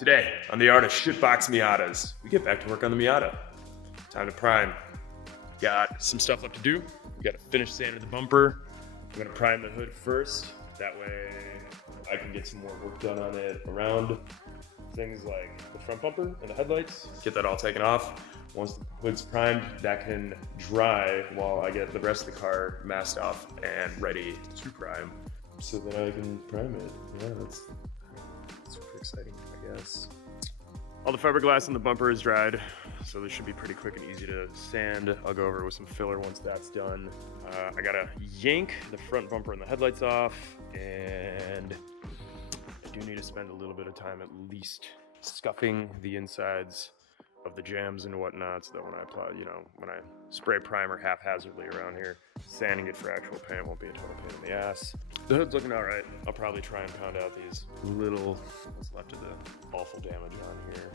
Today, on the art of shitbox Miatas, we get back to work on the Miata. Time to prime. Got some stuff left to do. We got to finish sanding the bumper. I'm gonna prime the hood first. That way I can get some more work done on it around things like the front bumper and the headlights. Get that all taken off. Once the hood's primed, that can dry while I get the rest of the car masked off and ready to prime so that I can prime it. Yeah, that's super exciting, I guess. All the fiberglass on the bumper is dried, so this should be pretty quick and easy to sand. I'll go over with some filler once that's done. I gotta yank the front bumper and the headlights off, and I do need to spend a little bit of time at least scuffing the insides of the jams and whatnot, so that when I apply, when I spray primer haphazardly around here, sanding it for actual paint won't be a total pain in the ass. The hood's looking all right. I'll probably try and pound out these what's left of the awful damage on here.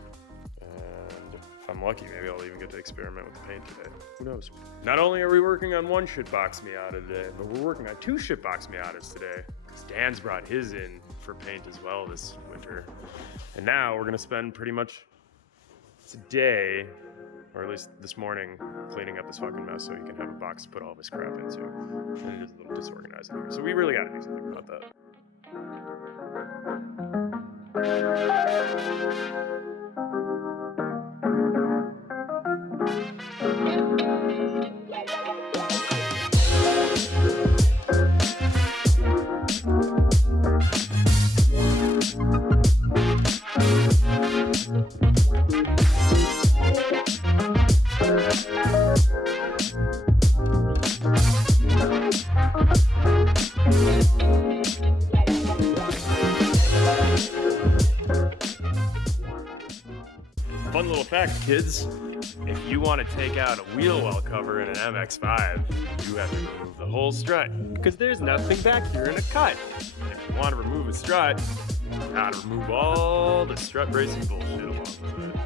And if I'm lucky, maybe I'll even get to experiment with the paint today. Who knows? Not only are we working on one shitbox Miata today, but we're working on two shitbox Miatas today, because Dan's brought his in for paint as well this winter. And now we're gonna spend pretty much today, or at least this morning, cleaning up this fucking mess so he can have a box to put all of his crap into. And it is a little disorganized in here, so we really gotta do something about that. Fun little fact, kids. If you want to take out a wheel well cover in an MX-5, you have to remove the whole strut, because there's nothing back here in a cut. And if you want to remove a strut, you gotta remove all the strut bracing bullshit along with it.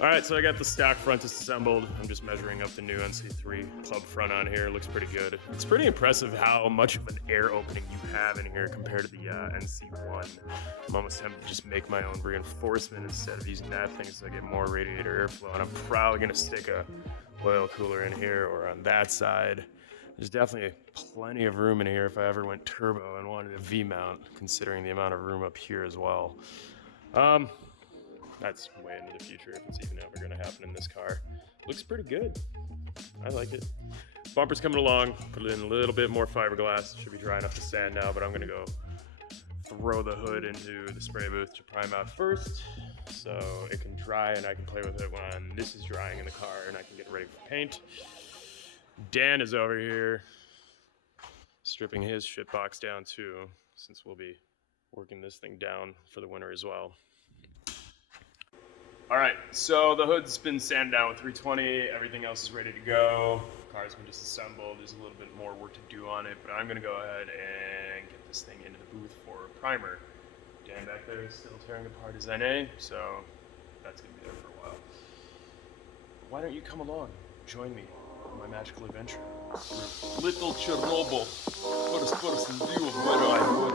Alright, so I got the stock front disassembled. I'm just measuring up the new NC3 club front on here. Looks pretty good. It's pretty impressive how much of an air opening you have in here compared to the NC1. I'm almost tempted to just make my own reinforcement instead of using that thing so I get more radiator airflow. And I'm probably going to stick a oil cooler in here or on that side. There's definitely plenty of room in here if I ever went turbo and wanted a V-mount, considering the amount of room up here as well. That's way into the future if it's even ever going to happen in this car. Looks pretty good. I like it. Bumper's coming along. Put in a little bit more fiberglass. Should be dry enough to sand now, but I'm going to go throw the hood into the spray booth to prime out first so it can dry and I can play with it when this is drying in the car and I can get ready for paint. Dan is over here stripping his shitbox down too, since we'll be working this thing down for the winter as well. All right, so the hood's been sanded down with 320. Everything else is ready to go. The car's been disassembled. There's a little bit more work to do on it, but I'm gonna go ahead and get this thing into the booth for primer. Dan back there is still tearing apart his NA, so that's gonna be there for a while. Why don't you come along, join me on my magical adventure? Little Chernobyl, put us in view of where I would.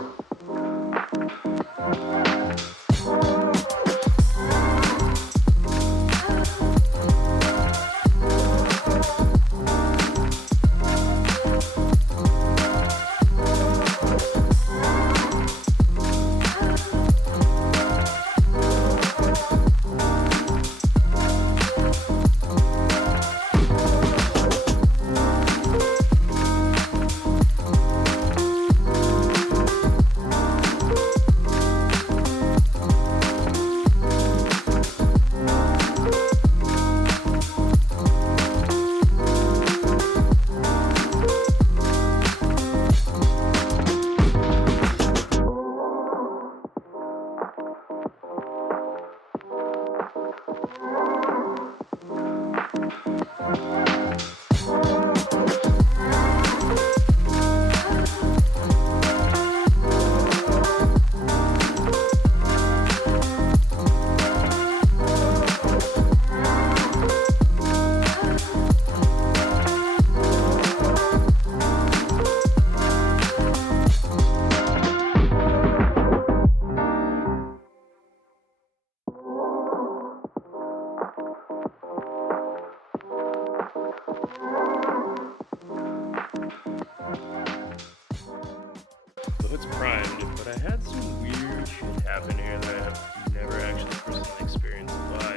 hood's primed, but I had some weird shit happen here that I have never actually personally experienced, but I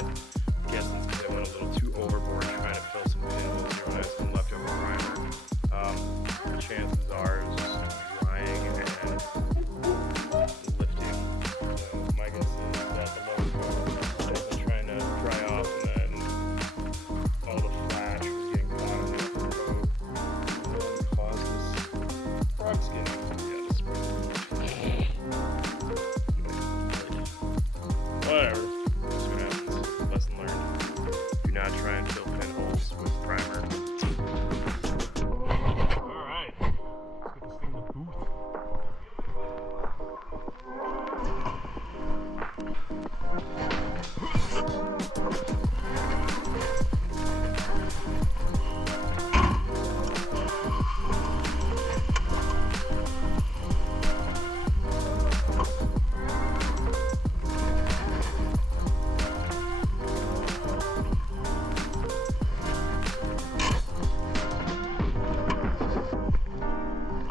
guess it's because I went a little too overboard trying to fill some pinholes here when I had some leftover primer. The chances are it was just drying and lifting. So my guess is that the lower coat has been trying to dry off, and then all the flash was getting caught on the upper coat and caused this frog skin. Whatever. We'll see what happens. Lesson learned. Do not try and fill pinholes with primer. Alright. Let's get this thing in the booth.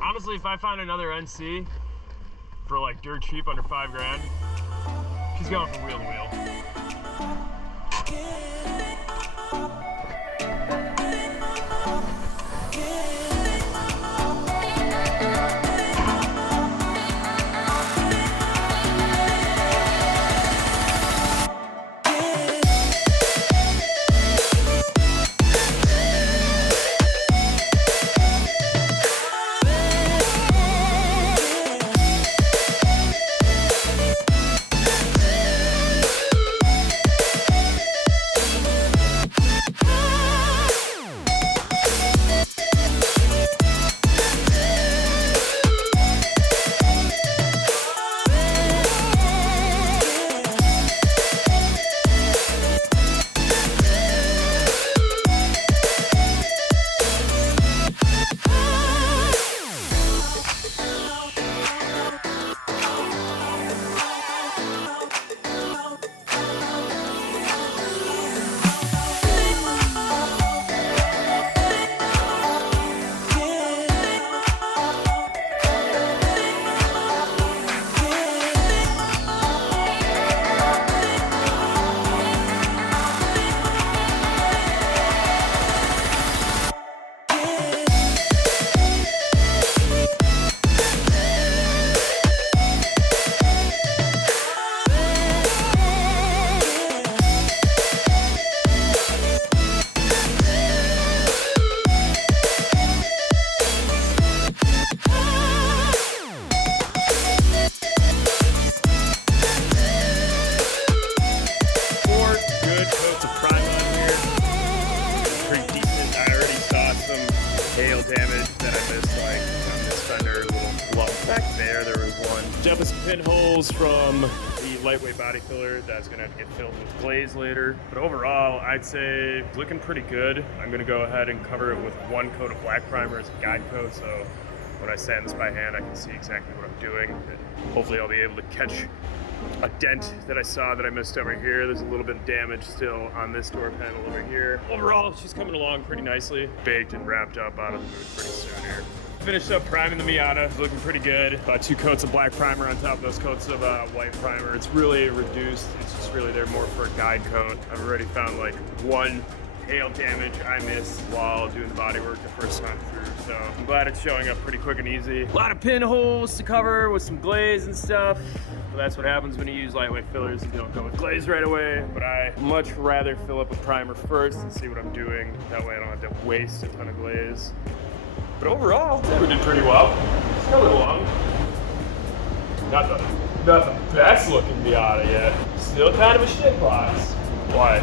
Honestly, if I find another NC for like dirt cheap under $5 grand, she's going from wheel to wheel. Hail damage that I missed, like on this fender, a little lump back there. There was one. Jumping some pinholes from the lightweight body filler that's gonna have to get filled with glaze later. But overall, I'd say it's looking pretty good. I'm gonna go ahead and cover it with one coat of black primer as a guide coat, so when I sand this by hand, I can see exactly what I'm doing. And hopefully I'll be able to catch a dent that I saw that I missed over here. There's a little bit of damage still on this door panel over here. Overall, she's coming along pretty nicely. Baked and wrapped up out of the booth pretty soon here. Finished up priming the Miata. It's looking pretty good. About 2 coats of black primer on top of those coats of white primer. It's really reduced. It's just really there more for a guide coat. I've already found like one hail damage I missed while doing the body work the first time through, so I'm glad it's showing up pretty quick and easy. A lot of pinholes to cover with some glaze and stuff. Well, that's what happens when you use lightweight fillers. You don't go with glaze right away, but I much rather fill up with primer first and see what I'm doing. That way I don't have to waste a ton of glaze. But overall, I think we did pretty well. It's coming along. Not the best looking Miata yet. Still kind of a shitbox. Why?